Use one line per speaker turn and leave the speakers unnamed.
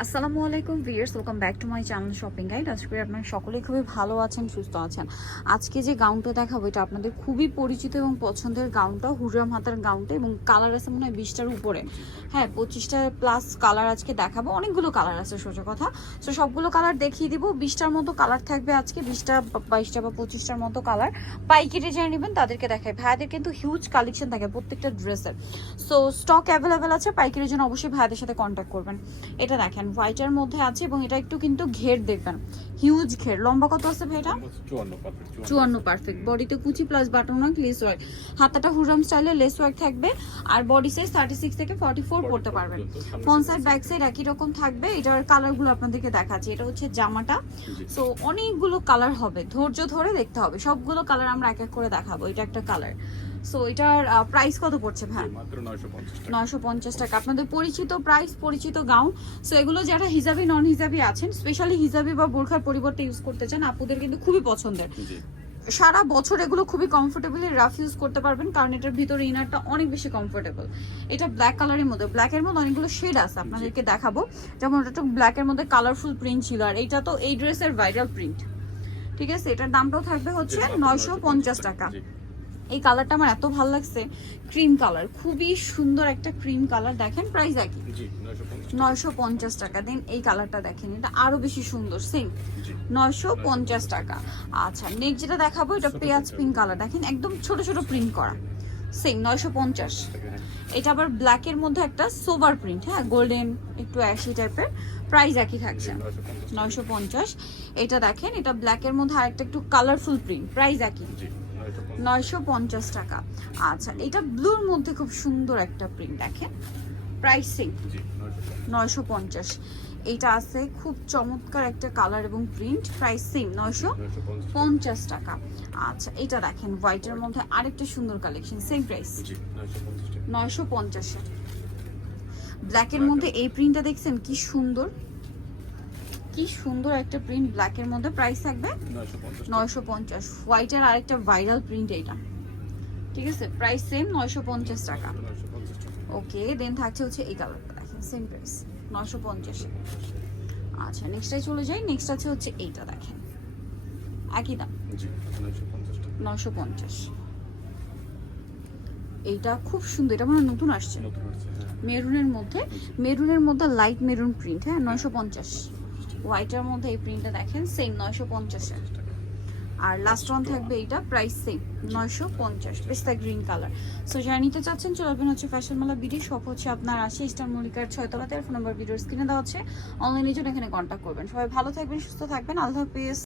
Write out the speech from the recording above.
আসসালামু আলাইকুম viewers welcome back to my channel shopping guide আজকে আপনারা সকলেই খুবই ভালো আছেন, সুস্থ আছেন। আজকে যে গাউনটা দেখাবো, এটা আপনাদের খুবই পরিচিত এবং পছন্দের গাউনটা হুরাম হাতার গাউনটা এবং কালার আছে মনে হয় বিশটার উপরে। হ্যাঁ পঁচিশটা প্লাস কালার আজকে দেখাবো। অনেকগুলো কালার আছে, সোজা কথা। তো সবগুলো কালার দেখিয়ে দিব। বিশটার মতো কালার থাকবে আজকে, বিশটা, বাইশটা বা পঁচিশটার মতো কালার পাইকারি যারা নেবেন, তাদেরকে দেখায় ভাইয়াদের কিন্তু হিউজ কালেকশন থাকে প্রত্যেকটা ড্রেসের সো স্টক অ্যাভেলেবেল আছে, পাইকারির জন্য অবশ্যই ভাইয়াদের সাথে কন্ট্যাক্ট করবেন। এটা দেখেন হোয়াইটের মধ্যে আছে এবং এটা একটু কিন্তু ঘের দেখবেন। হিউজ ঘের। লম্বা কত আছে ভাইটা
চুয়ান্ন পারফেক্ট
চুয়ান্ন পারফেক্ট বডিতে কুচি plus button work lace work হাতাটা হুরাম স্টাইলে লেস ওয়ার্ক থাকবে আর বডি সাইজ থার্টি সিক্স থেকে ফর্টি ফোর পড়তে পারবেন। ফ্রন্ট সাইড ব্যাক সাইড একই রকম থাকবে। এটার কালারগুলো আপনাদেরকে দেখাচ্ছি। এটা হচ্ছে জামাটা। সো অনেকগুলো কালার হবে। ধৈর্য ধরে দেখতে হবে। সবগুলো কালার আমরা এক এক করে দেখাবো। এটা একটা কালার সো এটার প্রাইস কত পড়ছে ভাই?
নয়শো পঞ্চাশ টাকা।
আপনাদের পরিচিত প্রাইস পরিচিত গাউন সো এগুলো যারা হিজাবি নন হিজাবি আছেন স্পেশালি হিজাবি বা বোরখার পরিবর্তে ইউজ করতে চান আপুদের কিন্তু খুবই পছন্দের। সারা বছর এগুলো খুবই কমফোর্টেবলি রাফ ইউজ করতে পারবেন কারণ এটার ভিতরে ইনারটা অনেক বেশি কমফোর্টেবল এটা ব্ল্যাক কালারের মধ্যে ব্ল্যাকের মধ্যে অনেকগুলো শেড আছে আপনাদেরকে দেখাবো। যেমন ওটা তো ব্ল্যাকের মধ্যে কালারফুল প্রিন্ট ছিল আর এটা তো এই ড্রেসের ভাইরাল প্রিন্ট ঠিক আছে? এটার দামটাও থাকবে হচ্ছে নয়শো পঞ্চাশ টাকা। এই কালারটা আমার এত ভালো লাগছে। ক্রিম কালার খুবই সুন্দর একটা ক্রিম কালার। দেখেন প্রাইস একই।
নয়শো পঞ্চাশ
টাকা। দেন এই কালারটা দেখেন এটা আরও বেশি সুন্দর সেম নয়শো পঞ্চাশ টাকা। আচ্ছা নেক্সট যেটা দেখাবো এটা পেঁয়াজ পিঙ্ক কালার দেখেন একদম ছোট ছোট প্রিন্ট করা। সেম নয়শো পঞ্চাশ। এটা আবার ব্ল্যাকের মধ্যে একটা সোভার প্রিন্ট হ্যাঁ গোল্ডেন একটু অ্যাশি টাইপের প্রাইস একই থাকছে।
নয়শো পঞ্চাশ।
এটা দেখেন এটা ব্ল্যাকের মধ্যে আরেকটা একটু কালারফুল প্রিন্ট প্রাইস একই।
নয়শো পঞ্চাশ
টাকা। আচ্ছা এটা ব্লুর মধ্যে খুব সুন্দর একটা প্রিন্ট দেখেন। প্রাইস
নয়শো পঞ্চাশ।
এইটা আছে খুব চমৎকার একটা কালার এবং প্রিন্ট প্রাইস সেম নয়শো
পঞ্চাশ।
টাকা। আচ্ছা এটা দেখেন হোয়াইটের মধ্যে আরেকটা সুন্দর কালেকশন সেম প্রাইস
নয়শো পঞ্চাশে
ব্ল্যাকের মধ্যে এই প্রিন্টটা দেখছেন কি সুন্দর? কি সুন্দর একটা প্রিন্ট ব্ল্যাকের মধ্যে প্রাইস থাকবে
নয়শো পঞ্চাশ
হোয়াইটের আরেকটা ভাইরাল প্রিন্ট এইটা ঠিক আছে? প্রাইস সেম নয়শো পঞ্চাশ টাকা। ওকে দেন থাকছে হচ্ছে এই কালারটা দেখেন সেম প্রাইস নয়শো পঞ্চাশে। আচ্ছা নেক্সটে চলে যাই। নেক্সট আছে হচ্ছে এইটা দেখেন। একই দাম।
নয়শো পঞ্চাশ
এইটা খুব সুন্দর এটা মানে
নতুন আসছে। হ্যাঁ।
মেরুনের মধ্যে মেরুনের মধ্যে লাইট মেরুন প্রিন্ট হ্যাঁ। নয়শো পঞ্চাশ। হোয়াইটের মধ্যে এই প্রিন্টটা দেখেন সেম নয়শো পঞ্চাশে
পঞ্চাশ টাকা
আর লাস্ট ওয়ান থাকবে এইটা প্রাইস সেম নয়শো পঞ্চাশ পেস্তা গ্রিন কালার সো যারা নিতে চাচ্ছেন, চলে আসবেন হচ্ছে ফ্যাশন মালা বিডি শপ হচ্ছে আপনার আশি স্টার মল্লিকার ছয়তলাতে, ফোন নাম্বার ভিডিওর স্ক্রিনে দেওয়া হচ্ছে। অনলাইনের জন্য এখানে কন্ট্যাক্ট করবেন। সবাই ভালো থাকবেন, সুস্থ থাকবেন। আল্লাহ হাফিজ।